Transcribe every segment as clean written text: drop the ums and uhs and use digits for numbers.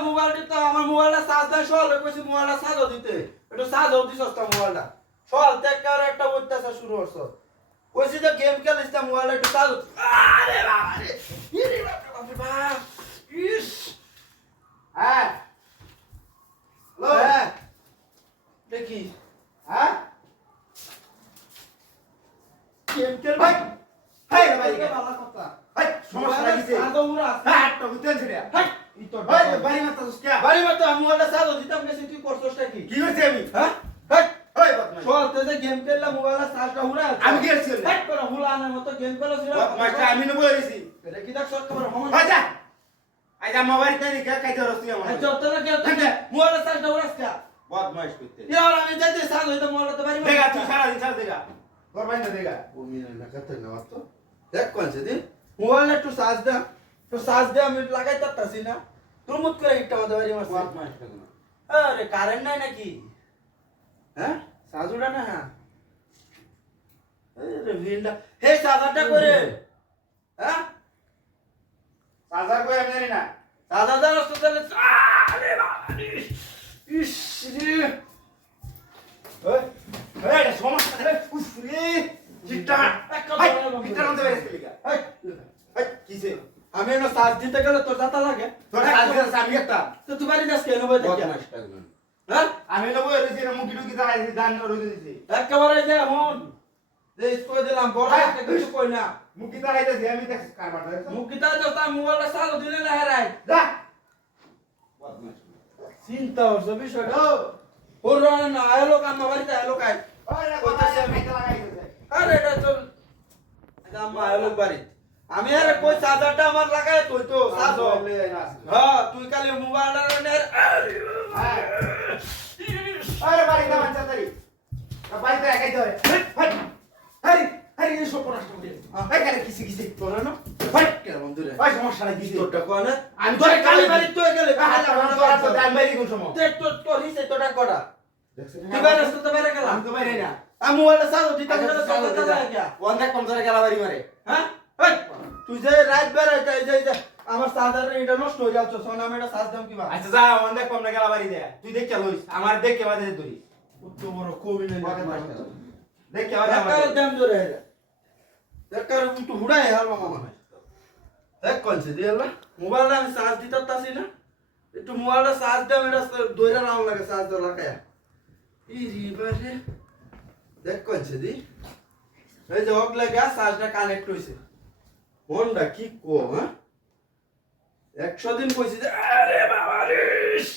মোবাইলটা তো আমার মোবাইলটা চার্জ দেয় সকালে কইছি মোবাইলটা চার্জও দিতে একটু চার্জও দিছস তো মোবাইলটা সকাল থেকে আর একটা অত্যাচার শুরু হচ্ছ কইছি যে গেম খেলিস না মোবাইলটা একটু চার্জ আরে বাবা রে ইরে বাপ রে বাপ ইস হ্যাঁ হ্যালো হ্যাঁ দেখি হ্যাঁ গেম খেল ভাই হাই রে ভাই ভালো কথা হাই সমস্যা লাগিছে চার্জও উড়া হ্যাঁ তো বুঝতেন ছিড়া হাই ই তো ভাই বাড়ি মারতা সুস্কিয়া বাড়ি মত মোবাইলটা চার্জও দিতাম গেছি তুই করছসটা কি কি হইছে আমি হ্যাঁ হাই ওই বদমাশ সকাল থেকে গেম খেললা মোবাইলটা চার্জটা উড়া আমি গেছি হাই করে হুলানের মতো গেম খেলছিস বদমাশটা আমি নবো হইছি এটা কি দেখ সব খবর হমন ভাই যা আইজা মোবাইল তাই কে কাইতে রস্তি আমার আই যত না কে মোবাইলটা চার্জটা উড়াস কা বদমাশ কইতে ইয়ার আমি যাইতে চার্জ হইতো মোবাইলটা বাড়ি দেখা তুই সারা দিন চার্জ দেখা তোর ভাই না দেখা ও মিনা না কথা না তো দেখ কোনছে দি মোবাইলটা একটু চার্জ দে আমি লাগাইতে পারতাছি না তোর মত করে একটা আমাদের বাড়ি মারছে বদমাশ কেন আরে কারেন্ট নাই নাকি হ্যাঁ চার্জ উড়া না আরে ভিলটা হে চার্জারটা করে হ্যাঁ চার্জার কই আমি জানি না চার্জার আসতে তাহলে আরে বাবা রে ইস রে ওই ওই এটা সমস্যা রে উফ রে জিটা ভাই ভিতর মধ্যে বেরিয়ে লিখা এই, ভাই কিছে আমি এনে চার্জ দিতে গেলে তোর যাতা লাগে তোর চার্জ আমি একটা তো তুই বাড়ি যাস কেন বই দেখে বদমাশ কেন হ্যাঁ আমি নবো হইছি না মুখি টুকি দাঁড়াইছি দান রইতে দিছি একেবারে যে হন যে কই দিলাম বড় হ্যাঁ। একটা কিছু কই না মুখি দাঁড়াইতেছি আমি দেখ কারবার দেখ মুখিতা তো তার মোবাইলটা চালু দিলে না হেরাই যা বদমাশ চিন্তা হচ্ছে বিষয়টা ওর না আইলো কাম বাড়িতে আইলো কাই ওই না কইতাছে খাইতে লাগাইতেছে আরে এটা তো কাম আইলো বাড়ি আমি আরে কই চার্জারটা আমার লাগাই তুই তো চার্জ হ্যাঁ তুই খালি মোবাইলটা নে হ্যাঁ আরে বাড়ি না বাচ্চা তারি বাড়িতে একাই তো ভাই আরে আরে এই সব নষ্ট করে ভাই কেন কিসে কিসে তোরা না ভাই কে বন্ধুরে ভাই সমস্যা নাই কিসে তোরটা কোন আমি তোর কালি বাড়ি তুই গেলে আমি বাইরে কোন সময় তোর হিসে তোটা করা দেখছেন তুই বাইরে আসতে তো বাইরে গেলাম আমি তো বাইরে না আমি মোবাইলটা চালু দিতাম না তো লাগা অনেক কম ধরে গেলা বাড়ি মারে হ্যাঁ এই তুই যে রাত বেড়াইতে যে আমার চার্জার এটা নষ্ট হয়ে যাচ্ছে সোনা আমি এটা চার্জ দাম কি বা আচ্ছা যা অনেক কম না গেলা বাড়ি দে তুই দেখ চল আমার দেখ কে বাজে ধরি কত বড় কবি নেই দেখ কে বাজে আমার দেখার দাম ধরে দেখার একটু হুড়াই হালবা মামা দেখ কোনছে দিলা মোবাইলটা আমি চার্জ দিতে তাসি না একটু মোবাইলটা চার্জ দাম এটা দইরা নাও লাগে চার্জ দাও লাগায়া ই রিবারে দেখ কোনছে দি এই যে হক লাগা চার্জটা কানেক্ট হইছে ফোনটা কি কো হ্যাঁ 100 দিন কইছি যে আরে বাবা রে ইস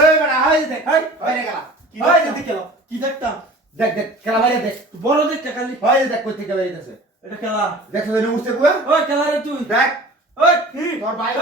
এই বড় হাই দেখ হাই বাইরে গেলা কি দেখতে গেল কি দেখতাম দেখ দেখ খেলা বাইরে দেখ বড় দেখতে খালি হাই দেখ কই থেকে বাইরে আছে এটা খেলা দেখছ না উঠছে কুয়া ওই খেলা রে তুই দেখ ওই কি তোর ভাই